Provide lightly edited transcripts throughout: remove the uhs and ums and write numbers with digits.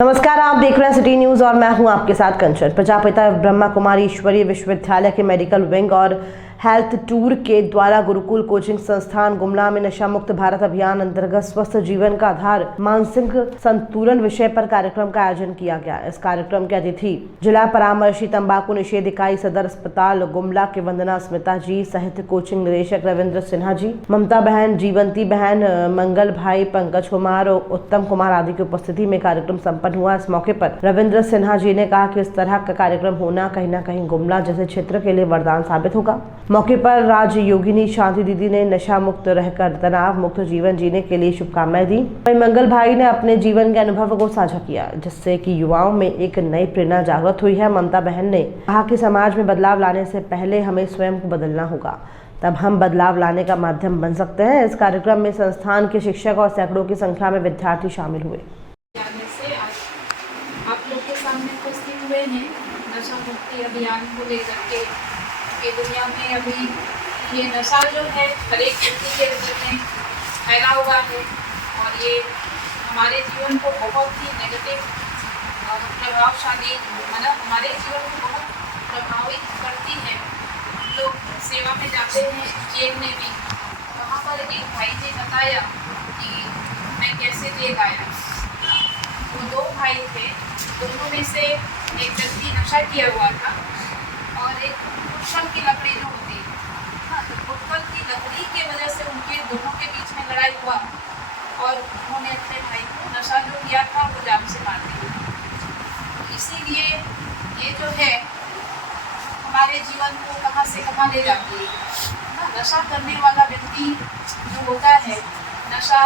नमस्कार, आप देख रहे हैं सिटी न्यूज और मैं हूं आपके साथ कंचन। प्रजापिता ब्रह्मा कुमारी ईश्वरीय विश्वविद्यालय के मेडिकल विंग और हेल्थ टूर के द्वारा गुरुकुल कोचिंग संस्थान गुमला में नशा मुक्त भारत अभियान अंतर्गत स्वस्थ जीवन का आधार मानसिक संतुलन विषय पर कार्यक्रम का आयोजन किया गया। इस कार्यक्रम के अतिथि जिला परामर्शी तंबाकू निषेध इकाई सदर अस्पताल गुमला के वंदना स्मिता जी सहित कोचिंग निदेशक रविंद्र सिन्हा जी, ममता बहन, जीवंती बहन, मंगल भाई, पंकज कुमार, उत्तम कुमार आदि की उपस्थिति में कार्यक्रम संपन्न हुआ। इस मौके पर रविंद्र सिन्हा जी ने कहा कि इस तरह का कार्यक्रम होना कहीं न कहीं गुमला जैसे क्षेत्र के लिए वरदान साबित होगा। मौके पर राजयोगिनी शांति दीदी ने नशा मुक्त रहकर तनाव मुक्त जीवन जीने के लिए शुभकामनाएं दी। वहीं मंगल भाई ने अपने जीवन के अनुभव को साझा किया, जिससे कि युवाओं में एक नई प्रेरणा जागृत हुई है। ममता बहन ने कहा कि समाज में बदलाव लाने से पहले हमें स्वयं को बदलना होगा, तब हम बदलाव लाने का माध्यम बन सकते हैं। इस कार्यक्रम में संस्थान के शिक्षक और सैकड़ों की संख्या में विद्यार्थी शामिल हुए। आप लोग के सामने उपस्थित हुए हैं नशा मुक्ति अभियान को लेकर के। दुनिया में अभी ये नशा जो है हर एक व्यक्ति के अंदर में फैला हुआ है और ये हमारे जीवन को बहुत ही नेगेटिव प्रभावशाली मतलब हमारे जीवन को बहुत प्रभावित करती है। हम लोग सेवा में जाते हैं जेल में भी, वहाँ पर एक भाई ने बताया कि मैं कैसे देख आया। वो दो भाई थे, दोनों में से एक व्यक्ति नशा किया हुआ था और एक गुलशन की लकड़ी जो होती है तो गुलशन की लकड़ी की वजह से उनके दोनों के बीच में लड़ाई हुआ और उन्होंने अपने भाई को नशा जो किया था वो जान से मार दिया। इसीलिए ये जो है हमारे जीवन को कहाँ से कहाँ ले जाती है। नशा करने वाला व्यक्ति जो होता है, नशा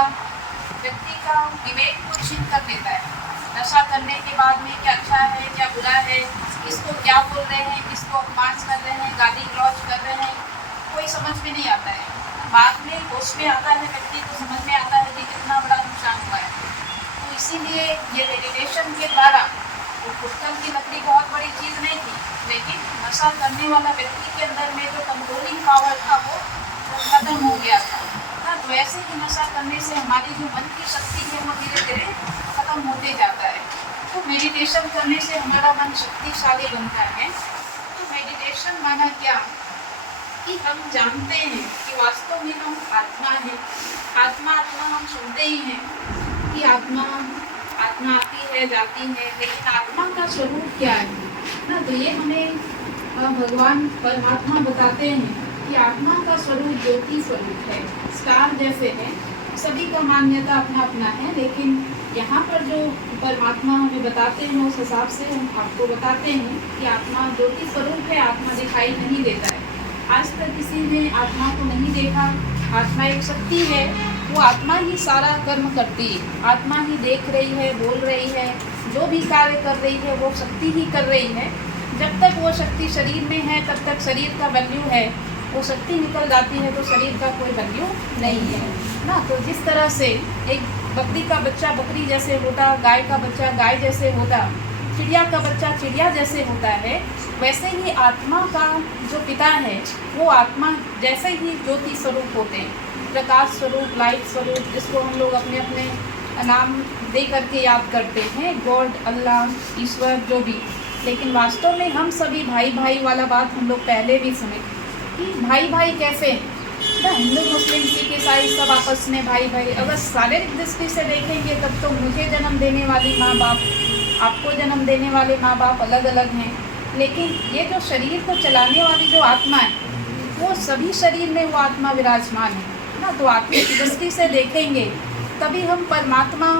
व्यक्ति का विवेक को छीन कर देता है। नशा करने के बाद में क्या अच्छा है क्या बुरा है, किसको क्या बोल रहे हैं, किसको अपमान कर रहे हैं, गाली गलौज कर रहे हैं, कोई समझ में नहीं आता है। बाद में होश में आता है व्यक्ति को समझ में आता है कि कितना बड़ा नुकसान हुआ है। तो इसीलिए ये मेडिटेशन के द्वारा वो गुलशन की लकड़ी बहुत बड़ी चीज़ नहीं थी, लेकिन नशा करने वाला व्यक्ति के अंदर में जो कंट्रोलिंग पावर था वो खत्म हो गया था। तो ऐसे ही नशा करने से हमारी जो मन की शक्ति है वो धीरे धीरे खत्म होते जाता है। तो मेडिटेशन करने से हमारा मन शक्तिशाली बनता है। तो मेडिटेशन माना क्या कि हम जानते हैं कि वास्तव में हम आत्मा हैं। आत्मा हम सुनते ही हैं कि आत्मा आती है जाती है, लेकिन आत्मा का स्वरूप क्या है ना। तो ये हमें भगवान परमात्मा बताते हैं कि आत्मा का स्वरूप ज्योति स्वरूप है, स्टार जैसे है। सभी का मान्यता अपना अपना है, लेकिन यहाँ पर जो परमात्मा हमें बताते हैं उस हिसाब से हम आपको बताते हैं कि आत्मा ज्योति स्वरूप है। आत्मा दिखाई नहीं देता है, आज तक किसी ने आत्मा को नहीं देखा। आत्मा एक शक्ति है, वो आत्मा ही सारा कर्म करती है। आत्मा ही देख रही है, बोल रही है, जो भी कार्य कर रही है वो शक्ति ही कर रही है। जब तक वो शक्ति शरीर में है तब तक शरीर का वैल्यू है, वो शक्ति निकल जाती है तो शरीर का कोई वैल्यू नहीं है ना। तो जिस तरह से एक बकरी का बच्चा बकरी जैसे होता, गाय का बच्चा गाय जैसे होता, चिड़िया का बच्चा चिड़िया जैसे होता है, वैसे ही आत्मा का जो पिता है वो आत्मा जैसे ही ज्योति स्वरूप होते हैं, प्रकाश स्वरूप, लाइट स्वरूप, जिसको हम लोग अपने अपने नाम दे करके याद करते हैं, गॉड, अल्लाह, ईश्वर, जो भी। लेकिन वास्तव में हम सभी भाई भाई वाला बात हम लोग पहले भी सुने कि भाई भाई कैसे हैं ना। हिंदू, मुस्लिम, सिख, ईसाई सब आपस में भाई भाई। अगर शारीरिक दृष्टि से देखेंगे तब तो मुझे जन्म देने वाली माँ बाप, आपको जन्म देने वाले माँ बाप अलग अलग हैं, लेकिन ये जो शरीर को चलाने वाली जो आत्मा है वो सभी शरीर में वो आत्मा विराजमान है ना। तो आत्मिक दृष्टि से देखेंगे तभी हम परमात्मा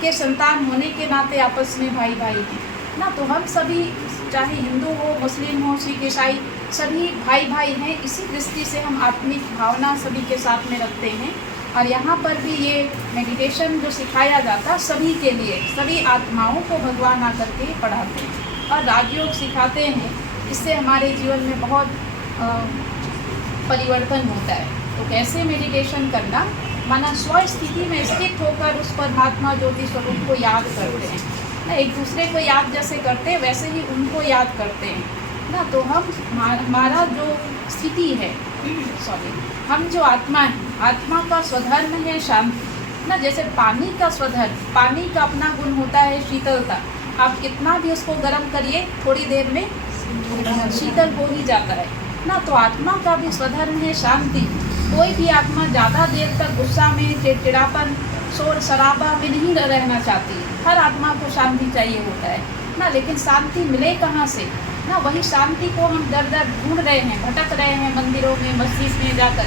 के संतान होने के नाते आपस में भाई भाई हैं ना। तो हम सभी चाहे हिंदू हो, मुस्लिम हो, सिख, ईसाई, सभी भाई भाई हैं। इसी दृष्टि से हम आत्मिक भावना सभी के साथ में रखते हैं। और यहाँ पर भी ये मेडिटेशन जो सिखाया जाता सभी के लिए, सभी आत्माओं को भगवान आकर के पढ़ाते हैं और राजयोग सिखाते हैं। इससे हमारे जीवन में बहुत परिवर्तन होता है। तो कैसे मेडिटेशन करना माना स्व स्थिति में स्थित होकर उस परमात्मा ज्योति स्वरूप को याद करते हैं ना। एक दूसरे को याद जैसे करते हैं वैसे ही उनको याद करते हैं ना। तो हम हमारा जो स्थिति है हम जो आत्मा है, आत्मा का स्वधर्म है शांति। ना। जैसे पानी का स्वधर्म, पानी का अपना गुण होता है शीतलता। आप कितना भी उसको गर्म करिए, थोड़ी देर में शीतल हो ही जाता है ना। तो आत्मा का भी स्वधर्म है शांति। कोई भी आत्मा ज़्यादा देर तक गुस्सा में, चिड़चिड़ापन, शोर शराबा में नहीं रहना चाहती। हर आत्मा को शांति चाहिए होता है ना। लेकिन शांति मिले कहाँ से ना? वही शांति को हम दर दर ढूंढ रहे हैं, भटक रहे हैं मंदिरों में, मस्जिद में जाकर